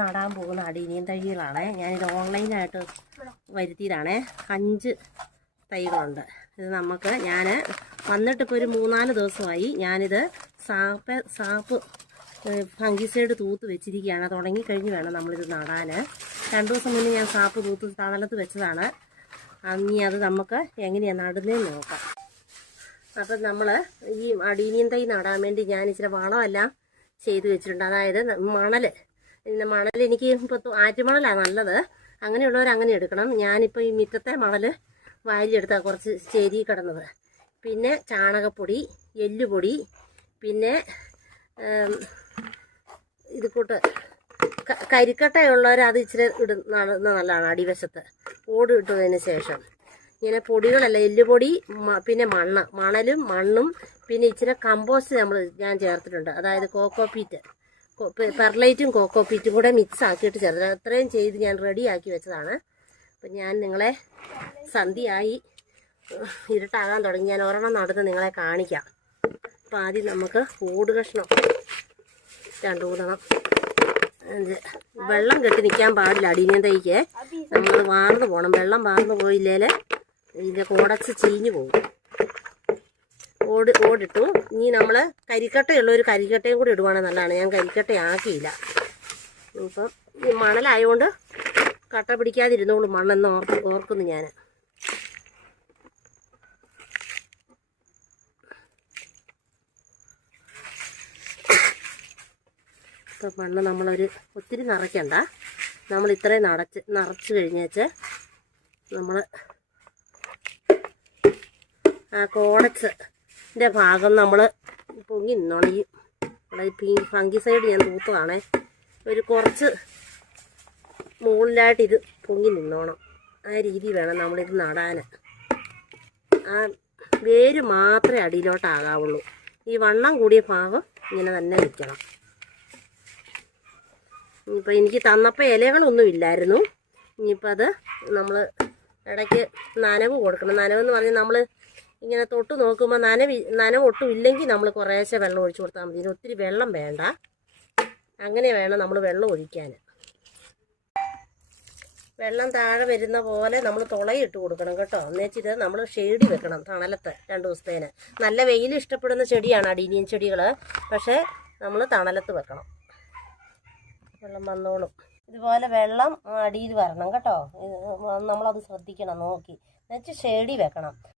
നടാൻ പോകുന്ന അടീനിയൻ തൈകളാണ്. ഞാനിത് ഓൺലൈനായിട്ട് വരുത്തിയതാണേ. 5 തൈകളുണ്ട്. ഇത് ഞാൻ വന്നിട്ടിപ്പോൾ ഒരു 3-4 ദിവസമായി. ഞാനിത് സാപ്പ് ഫംഗിസൈഡ് തൂത്ത് വെച്ചിരിക്കുകയാണ്. തുടങ്ങിക്കഴിഞ്ഞ് വേണം നമ്മളിത് നടാൻ. 2 ദിവസം മുന്നേ ഞാൻ സാപ്പ് തൂത്ത് തണലത്ത് വെച്ചതാണ്. ഇനി അത് നമുക്ക് എങ്ങനെയാണ് നടുന്നതെന്ന് നോക്കാം. അപ്പം നമ്മൾ ഈ അടീനിയൻ തൈ നടാൻ വേണ്ടി ഞാൻ ഇച്ചിരി വളമെല്ലാം ചെയ്ത് വെച്ചിട്ടുണ്ട്. അതായത് മണൽ എനിക്ക് ഇപ്പോൾ ആറ്റുമണലാണ് നല്ലത്. അങ്ങനെയുള്ളവർ അങ്ങനെ എടുക്കണം. ഞാനിപ്പോൾ ഈ മുറ്റത്തെ മണൽ വാരിയെടുത്താൽ കുറച്ച് ചേരി കിടന്നത്. പിന്നെ ചാണകപ്പൊടി, എല്ലുപൊടി, പിന്നെ ഇത് കൂട്ട് കരിക്കട്ടയുള്ളവർ അത് ഇച്ചിരി ഇടുന്ന നല്ലതാണ്. അടിവശത്ത് ഓട് ഇട്ടതിന് ശേഷം ഇങ്ങനെ പൊടികളല്ല, എല്ലുപൊടി, പിന്നെ മണലും മണ്ണും, പിന്നെ ഇച്ചിരി കമ്പോസ്റ്റ് ഞാൻ ചേർത്തിട്ടുണ്ട്. അതായത് കോക്കോപീറ്റ്, പെർലൈറ്റും കോക്കോപീറ്റും കൂടെ മിക്സ് ആക്കിയിട്ട് ചേർത്ത് അത്രയും ചെയ്ത് ഞാൻ റെഡിയാക്കി വെച്ചതാണ്. അപ്പം ഞാൻ നിങ്ങളെ സന്ധ്യയായി ഇരുട്ടാകാൻ തുടങ്ങി. ഞാൻ ഒരെണ്ണം നടന്ന് നിങ്ങളെ കാണിക്കാം. അപ്പം ആദ്യം നമുക്ക് ഓട് കഷ്ണം 2 കൂടണം. വെള്ളം കെട്ടി നിൽക്കാൻ പാടില്ല. അടീനിയൻ തൈക്ക് നമ്മൾ വാർന്നു പോകണം. വെള്ളം വാർന്നു പോയില്ലേൽ ഇതിൻ്റെ കോടച്ച് ചീഞ്ഞു പോകും. ഓടിട്ടു. ഇനി നമ്മൾ കരിക്കട്ടയുള്ളൊരു കരിക്കട്ടയും കൂടി ഇടുവാണെങ്കിൽ നല്ലതാണ്. ഞാൻ കരിക്കട്ട ആക്കിയില്ല. ഇപ്പം ഈ മണലായതുകൊണ്ട് കട്ട പിടിക്കാതിരുന്നോളൂ മണ്ണെന്ന് ഓർക്കുന്നു ഞാൻ. ഇപ്പം മണ്ണ് നമ്മളൊരു ഒത്തിരി നിറയ്ക്കണ്ട. നമ്മൾ ഇത്രയും നിറച്ച് കഴിഞ്ഞേച്ച് നമ്മൾ ആ കോടച്ചിൻ്റെ ഭാഗം നമ്മൾ പൊങ്ങി നിന്നോണം. ഈ ഫംഗിസൈഡ് ഞാൻ തൂത്തതാണേ. ഒരു കുറച്ച് മുകളിലായിട്ട് ഇത് പൊങ്ങി നിന്നോണം. ആ രീതി വേണം നമ്മളിത് നടാൻ. ആ വേര് മാത്രമേ അടിയിലോട്ടാകാവുള്ളൂ. ഈ വണ്ണം കൂടിയ ഭാഗം ഇങ്ങനെ തന്നെ നിൽക്കണം. ഇനിയിപ്പോൾ എനിക്ക് തന്നപ്പോൾ ഇലകളൊന്നും ഇല്ലായിരുന്നു. ഇനിയിപ്പോൾ അത് നമ്മൾ ഇടയ്ക്ക് നനവ് കൊടുക്കണം. നനവെന്ന് പറഞ്ഞാൽ നമ്മൾ ഇങ്ങനെ തൊട്ട് നോക്കുമ്പോൾ നനവ് ഒട്ടും ഇല്ലെങ്കിൽ നമ്മൾ കുറേശ്ശെ വെള്ളം ഒഴിച്ചു കൊടുത്താൽ മതി. ഒത്തിരി വെള്ളം വേണ്ട. അങ്ങനെ വേണം നമ്മൾ വെള്ളം ഒഴിക്കാൻ. വെള്ളം താഴെ വരുന്ന പോലെ നമ്മൾ തുളയിട്ട് കൊടുക്കണം കേട്ടോ. എന്നുവെച്ചിത് നമ്മൾ ഷെയ്ഡി വെക്കണം തണലത്ത് 2 ദിവസത്തേന്. നല്ല വെയിൽ ഇഷ്ടപ്പെടുന്ന ചെടിയാണ് അടീനിയൻ ചെടികൾ. പക്ഷേ നമ്മൾ തണലത്ത് വെക്കണം. വെള്ളം വന്നോളും. ഇതുപോലെ വെള്ളം അടിയിൽ വരണം കേട്ടോ. നമ്മളത് ശ്രദ്ധിക്കണം നോക്കി. എന്നുവെച്ചാൽ ഷെയ്ഡി വെക്കണം.